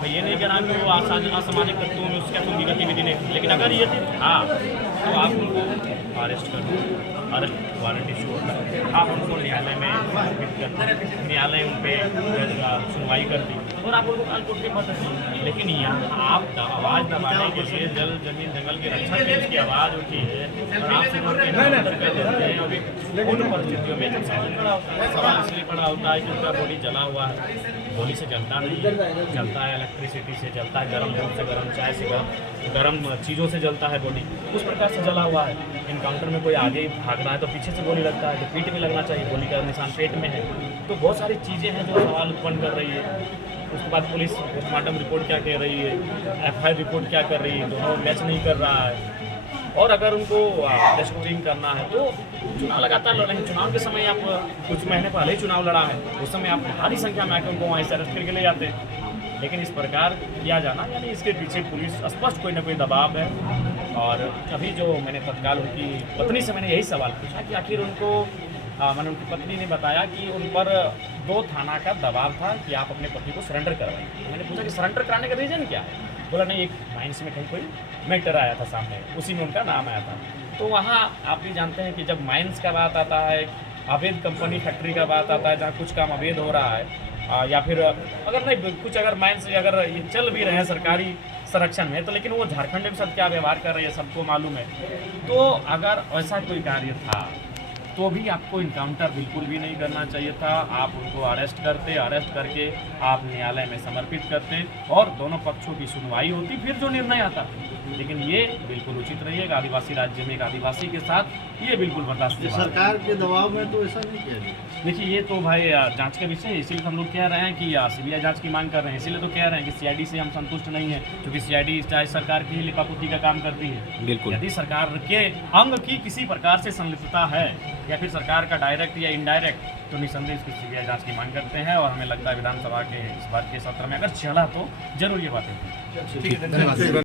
मैं ये नहीं कह रहा कि वो असामाजिक तत्वों में उसके कोई गतिविधि नहीं थी, लेकिन अगर ये था तो आप उनको अरेस्ट कर दो, अरेस्ट वारंट इशू होता है, आप उनको न्यायालय में सबमिट कर दी, न्यायालय उन पर सुनवाई कर दी और आप उनको काल कोर्ट के पद दी। लेकिन यहाँ आप आवाज़ दबाने के लिए जल जमीन जंगल की रक्षा के लिए आवाज़ उठी है और आप सिर्फ उनके अंदर कर देते हैं। अभी उन परिस्थितियों में जब सवाल खड़ा होता है, सवाल इसलिए खड़ा होता है कि उनका बॉडी जला हुआ है, गोली से जलता नहीं, जलता है इलेक्ट्रिसिटी से, जलता है गर्म दूध से, गर्म चाय से, गर्म चीज़ों से जलता है बॉडी, उस प्रकार से जला हुआ है। इनकाउंटर में कोई आगे भाग रहा है तो पीछे से गोली लगता है, तो पीठ में लगना चाहिए, गोली का निशान पेट में है। तो बहुत सारी चीज़ें हैं जो सवाल उत्पन्न कर रही है। उसके बाद पुलिस पोस्टमार्टम रिपोर्ट क्या कह रही है, FIR रिपोर्ट क्या कर रही है, दोनों मैच नहीं कर रहा है। और अगर उनको टेस्टिंग करना है तो चुनाव लगातार लड़ रहे हैं। चुनाव के समय आप कुछ महीने पहले ही चुनाव लड़ा है, उस समय आप भारी संख्या में आकर उनको वहाँ से अरेस्ट करके ले जाते हैं। लेकिन इस प्रकार किया जाना, यानी इसके पीछे पुलिस स्पष्ट कोई ना कोई दबाव है। और अभी जो मैंने तत्काल उनकी पत्नी से मैंने यही सवाल पूछा कि आखिर उनको मैंने उनकी पत्नी ने बताया कि उन पर 2 थाना का दबाव था कि आप अपने पति को सरेंडर करवाएं। मैंने पूछा कि सरेंडर कराने का रीज़न क्या है? बोला नहीं, एक माइंस में कहीं कोई मैटर आया था सामने, उसी में उनका नाम आया था। तो वहाँ आप भी जानते हैं कि जब माइंस का बात आता है, अवैध कंपनी फैक्ट्री का बात आता है जहाँ कुछ काम अवैध हो रहा है, या फिर अगर नहीं कुछ अगर माइंस अगर ये चल भी रहे हैं सरकारी संरक्षण में, तो लेकिन वो झारखंड के साथ क्या व्यवहार कर रही है सबको मालूम है। तो अगर ऐसा कोई कार्य था तो भी आपको इनकाउंटर बिल्कुल भी नहीं करना चाहिए था। आप उनको अरेस्ट करते, अरेस्ट करके आप न्यायालय में समर्पित करते और दोनों पक्षों की सुनवाई होती, फिर जो निर्णय आता। लेकिन ये बिल्कुल उचित नहीं है कि आदिवासी राज्य में एक आदिवासी के साथ ये बिल्कुल बर्दाश्त नहीं। सरकार के दबाव में तो ऐसा नहीं किया। देखिए ये तो भाई जांच का विषय है, इसीलिए हम लोग कह रहे हैं कि CBI जांच की मांग कर रहे हैं। इसीलिए तो कह रहे हैं कि CID से हम संतुष्ट नहीं है, क्योंकि CID चाहे सरकार की लिपापोती का काम करती है। बिल्कुल। यदि सरकार के अंग की किसी प्रकार से संलिप्तता है या फिर सरकार का डायरेक्ट या इनडायरेक्ट, तो निसंदेह इसकी CBI जांच की मांग करते हैं। और हमें लगता है विधानसभा के इस बार के सत्र में अगर चला तो जरूर ये बातें होंगी। धन्यवाद।